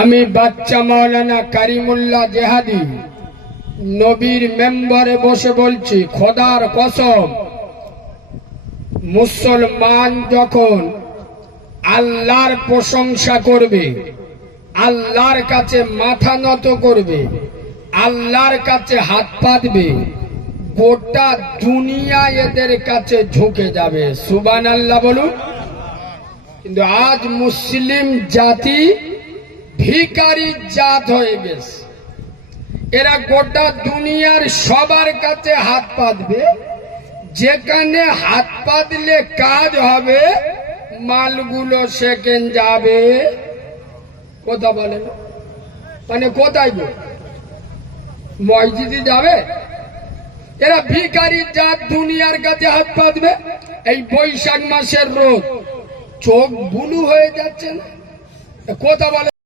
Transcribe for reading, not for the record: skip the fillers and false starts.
আমি বাচ্চা মাওলানা কারিমুল্লাহ জেহাদি নবীর মেম্বারে বসে বলছি, খোদার কসম, মুসলমান যখন আল্লাহর প্রশংসা করবে, আল্লাহর কাছে মাথা নত করবে, আল্লাহর কাছে হাত পাতবে, গোটা দুনিয়া এদের কাছে ঝুঁকে যাবে। সুবহানাল্লাহ বলুন। কিন্তু আজ মুসলিম জাতি ভিখারি জাত হয়ে গেছে। এরা গোটা দুনিয়ার সবার কাছে হাত পাতবে, যেখানে হাত পাতলে কাজ হবে মালগুলো সেকেন্ড যাবে। কথা বলেন, মানে কোথায় গো? মসজিদে যাবে? এরা ভিখারি জাত দুনিয়ার কাছে হাত পাতবে। এই বৈশাখ মাসের রোদ চোখ বুলু হয়ে যাচ্ছে না? কথা বলে